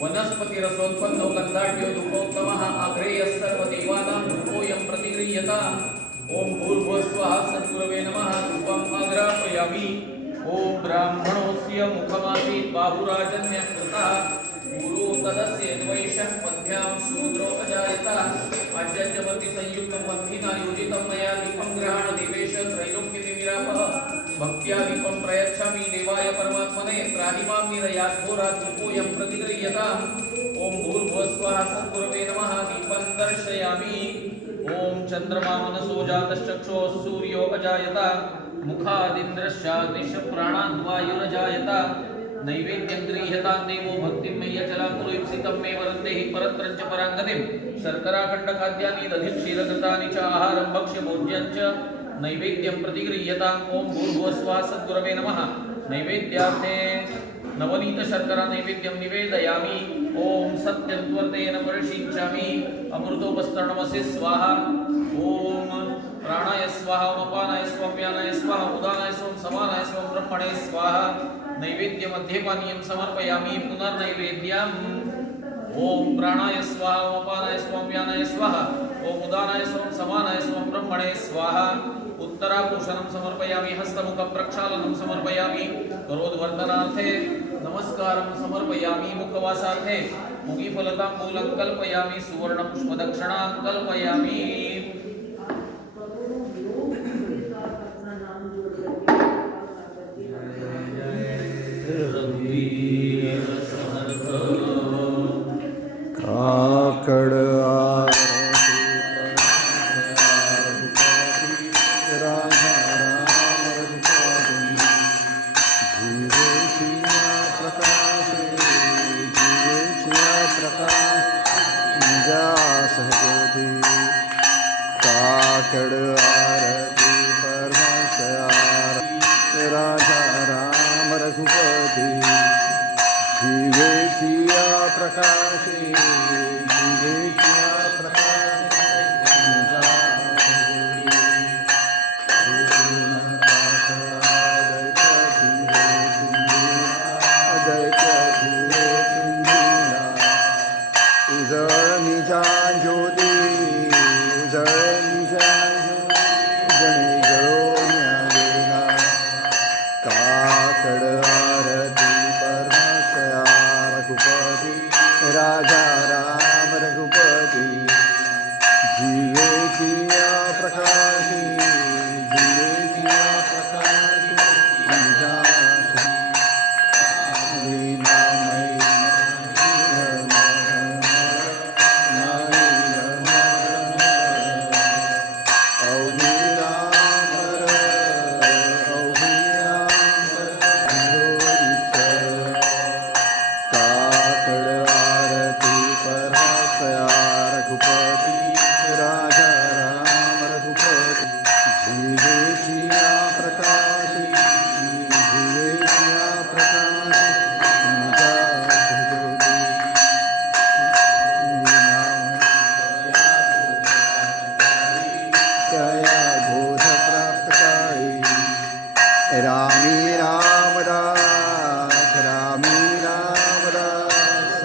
वनस्पतिरसोत्पन्नो गन्धाढ्यो धूपोत्तमः आग्रेयः सर्वदेवानां धूपोऽयं प्रतिगृह्यताम्। ॐ भूर्भुवस्वः सद्गुरवे नमः। धूपम् आग्रापयामि। ॐ ब्राह्मणोऽस्य मुखमासीत् बाहुराजन्यः कृतः गुरु तदस्येद्वैषः पद्भ्यां शूद्रो अजायत। आज्यवर्ति संयुक्तं वह्निना योजितं मया दीपं गृहाण देवेश त्रैलोक्यतिमिरापः भक्त्या दीपं प्रयच्छामि देवाय परमात्मने त्राहिमां निरयात् घोरात् धूपोऽयं प्रतिगृह्यताम्। ॐ भूर्भुवस्वः सद्गुरवे नमः। दीपं दर्शयामि। ॐ चन्द्रमा मनसो जातश्चक्षुः सूर्यो अजायत मुखादिन्द्रश्चाग्निश्च प्राणाद्वायुरजायत। नैवेद्यं गृह्यतां देवो भक्तिं मय्यचलाकुलयुक्सितं मे वरन्ते हि परत्रञ्च पराङ्गतिं शर्कराखण्डखाद्यानि दधिं क्षीरघृतानि च आहारं भक्ष्य भोज्यं च नैवेद्यं प्रतिगृह्यतां। ॐ भूर्भुवस्वः सद्गुरवे नमः। नैवेद्यार्थे नवनीत शर्करा नैवेद्यं निवेदयामि। ॐ सत्यं त्वर्तेन परिषिञ्चामि। अमृतोपस्तरणमसि स्वाहा। ॐ प्राणाय स्वाहा। अपानाय स्वाहा। व्यानाय स्वाहा। उदानाय स्वाहा। समानाय स्वाहा। ब्रह्मणे स्वाहा। नैवेद्य मध्यपानीयं समर्पयामि। पुनर्नैवेद्यम्। ओम प्राणाय स्वाहा। अपानाय स्वाहा। व्यानाय स्वाहा। ओम उदानाय स्वाहा। समानाय स्वाहा। ब्रह्मणे स्वाहा। उत्तराभूषणं समर्पयामि। हस्तमुख प्रक्षालनं समर्पयामि। करोद्वर्धनार्थे नमस्कारं समर्पयामि। मुखवासार्थे मुखीफलताम्बूलं कल्पयामि। सुवर्णपुष्पदक्षिणां कल्पयामि। काकड़ आरती परमसयार राजा राम रघुपति जीवे सिया प्रकाशे जीवे सिया उजळ निजा ज्योती उजळ निजा जणे जळो न्यावेना काकड आरती परमसया रघुपती राजा राम रघुपती जीवे किया प्रकाशी जीवे किया प्रकाशी निजा रामी रामदास रामी रामदास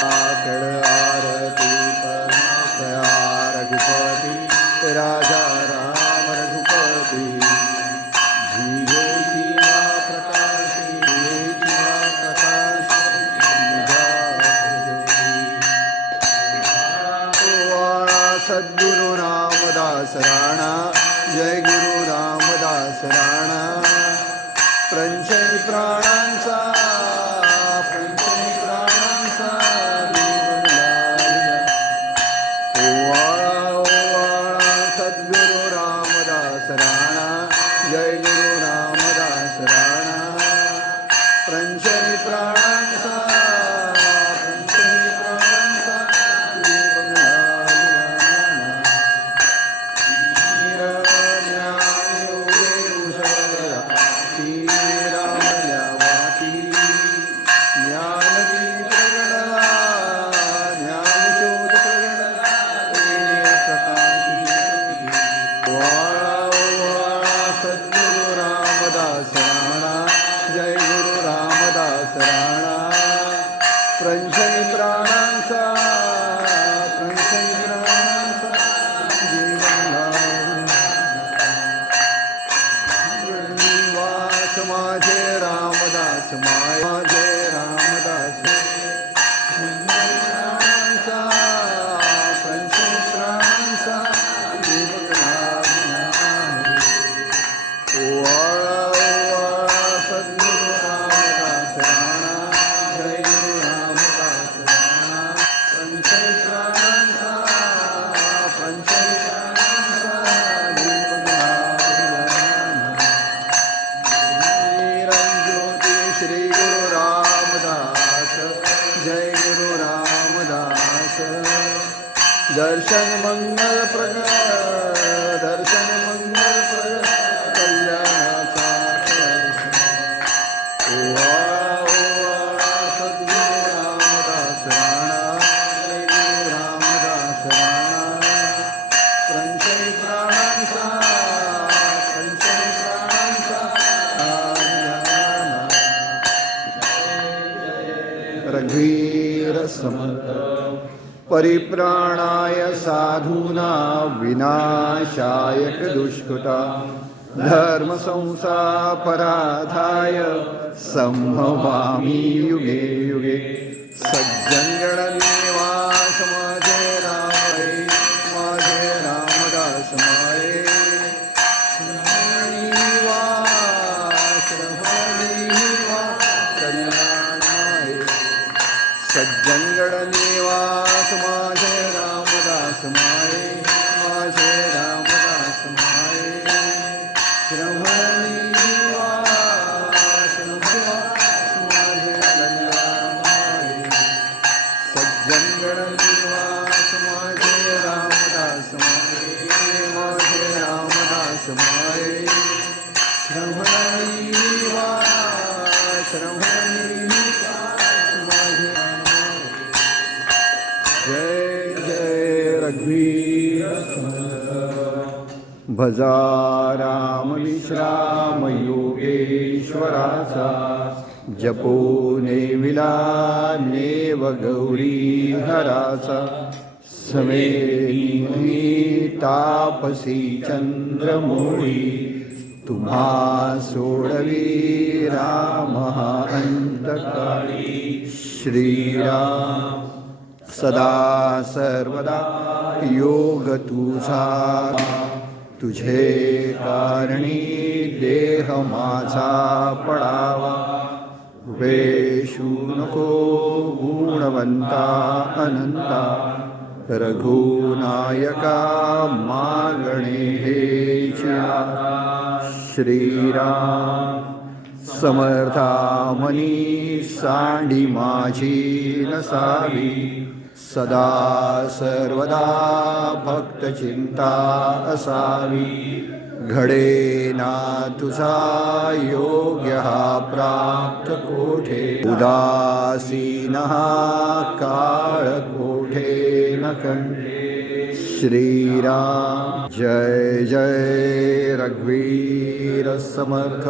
काकड़ आरती परमसया रघुपति राजा राम रघुपति जीवे किया प्रकाशी किया प्रकाशी सद्गुरु रामदास राणा जय गुरु रामदास राणा पंचई प्राणांचा ओवाळा सद्गुरु रामदास राणा जय गुरु रामदास राणा पंचई प्राणांचा प्रंशय प्राणांचा प्रंशय प्राणांचा जीवनवास माझे रामदास माझे रामदास प्राणांचा प्रंशय प्राणांचा सद्गुरु रामदास राणा जय गुरु रामदास राणा पंचय प्राणांचा पंचय ज्योती श्री गुरु रामदास जय गुरु रामदास दर्शन मंगल प्रगट दर्शन मंगल प्रगट कल्याणाचा सद्गुरु रामदास राणा जय गुरु रामदास राणा प्रंशय प्राणांचा पंचय प्राणांचा रघुवीर समर्थ परिप्राणाय साधूना विनाशाय दुष्कृता धर्म संस्थापराधाय संभवामि युगे युगे सज्जनगण निवास माझे राम माझे रामदास माये निवास कल्याण माये सज्जनगण निवास माझे रामदास माये माझे रामदास माये श्रवणी निवास माझे कल्याण माये सज्जनगण निवास माझे रामदास माये माझे रामदास माये श्रवणी निवास माझे जय जय रघुवीर भजा राम विश्राम योगेश्वराचा जपो नेविला नेव गौरी हराचा समेनी तापसी चंद्रमोळी तुम्हा सोडवी राम अंतकाळी श्रीराम सदा सर्वदा योग तुझा तुझे कारणी देह माझा पडावा वेशू नको गुणवंता अनंता रघुनायका मागणे हे श्रीराम समर्था मनी सांडी माझी नसावी सदा सर्वदा भक्त चिंता असावी घडे ना तुझा योग्य हा प्राप्त कोठे उदासीन हा काळ कोठे न कंठे श्रीराम जय जय रघुवीर समर्थ